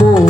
মন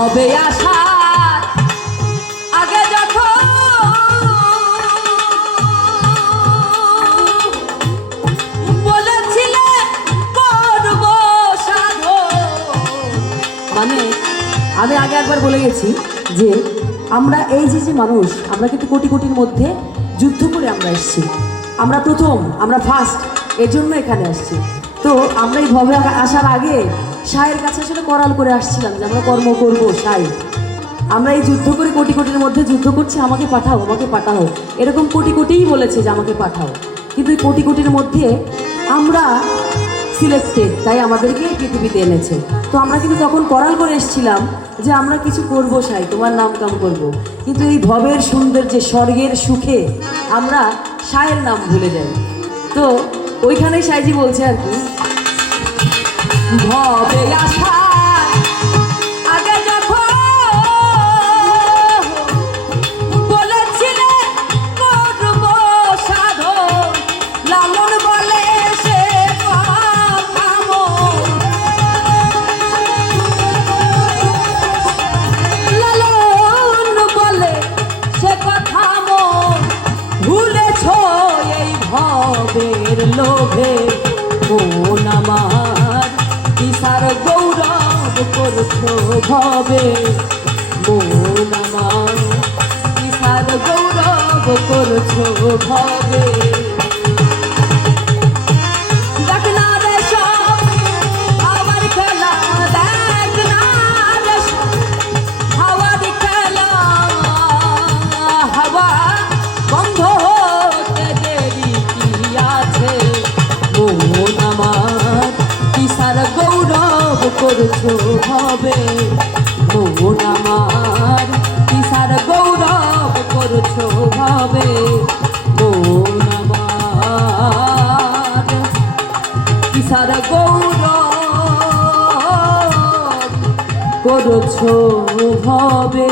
হবে আশা আগে যখন বলেছিলে, করব সাধন মানে আমি আগে একবার বলে গেছি যে আমরা এই যে যে মানুষ, আমরা কিন্তু কোটি কোটির মধ্যে যুদ্ধ করে আমরা এসেছি। আমরা প্রথম, আমরা ফার্স্ট এর জন্য এখানে আসছি। তো আমরা এই ভবে আসার আগে সায়ের কাছে আসলে করাল করে আসছিলাম যে আমরা কর্ম করব সাই আমরা এই যুদ্ধ করে কোটি কোটির মধ্যে যুদ্ধ করছি, আমাকে পাঠাও আমাকে পাঠাও। এরকম কোটি কোটিই বলেছে যে আমাকে পাঠাও। কিন্তু এই কোটি কোটির মধ্যে আমরা সিলেক্টেড তাই আমাদেরকে পৃথিবীতে এনেছে। তো আমরা কিন্তু তখন করাল করে এসেছিলাম যে আমরা কিছু করব সাই তোমার নাম কাম করব। কিন্তু এই ভবের সুন্দর যে স্বর্গের সুখে আমরা সায়ের নাম ভুলে যাই। তো ওইখানেই সাইজি বলছে আর কি। ভবে আশা ভবের লোভে কোন আমার কিসার গৌরব করছ ভবে। মন আমার কিসার গৌরব করছ ভবে। গৌরব করছ হবে মন আমার কিসার গৌরব করছ হবে মন আমার কিসার গৌরব করছ ভবে।